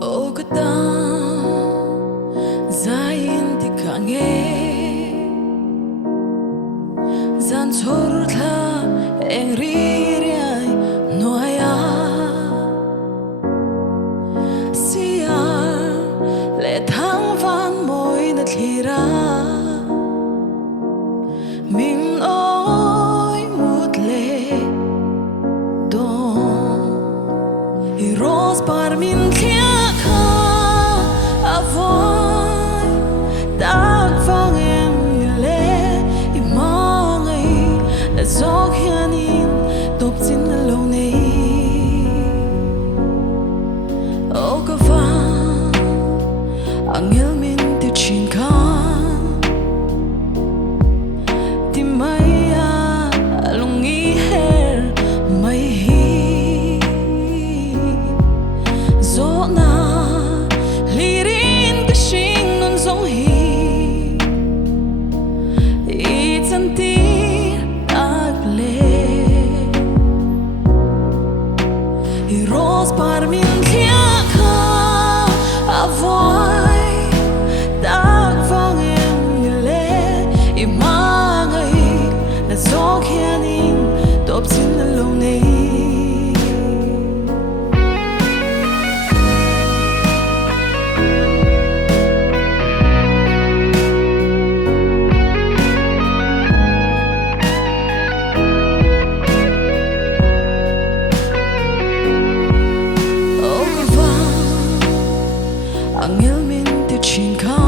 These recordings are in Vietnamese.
ô cái ta zain thì cả nghe gian chor tha eng ri rai noaya sia le thang van moi na thira min oi mut le don i ros par min Thliah Kha avoi tak vang em le i mangai la zok hianin top chin lo nei o ka va angel min ti chin kha ti mai a lungi her mai hi zo na lirin ka shing nun zong hi i chan ti ak le i ros par min Thliah Kha avoi tak vang em le i mangai na zok hianin top chin lo nei o ka va angel min ti chin kha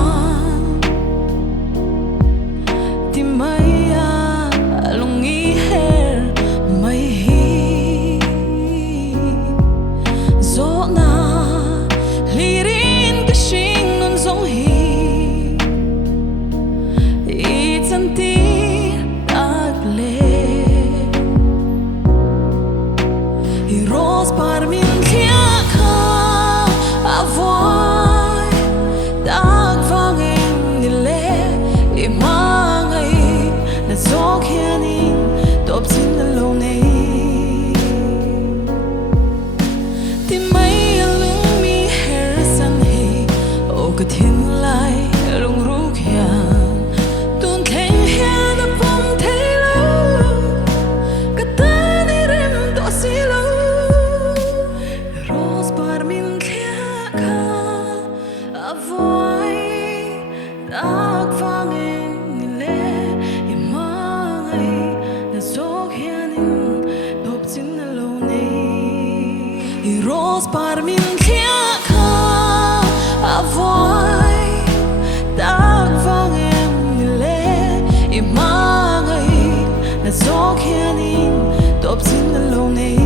ti mai a lungi her mai hi zo na lirin ka shing nun zong hi i chan ti tak le i ros par min Thliah Kha avoi tak vang em ni le i mangai na zok hianin top chin lo nei ti mai lung mi her san hi o ka thin lai lung ru hian tun theng hian a pom thei lo ka ta ni rem to si lo ros par min Thliah Kha avoi tak vang em ni le i mangai na zok hianin top chin lo nei i ros par min Thliah Kha avoi tak vang em ni le i mangai na zok hianin top chin lo nei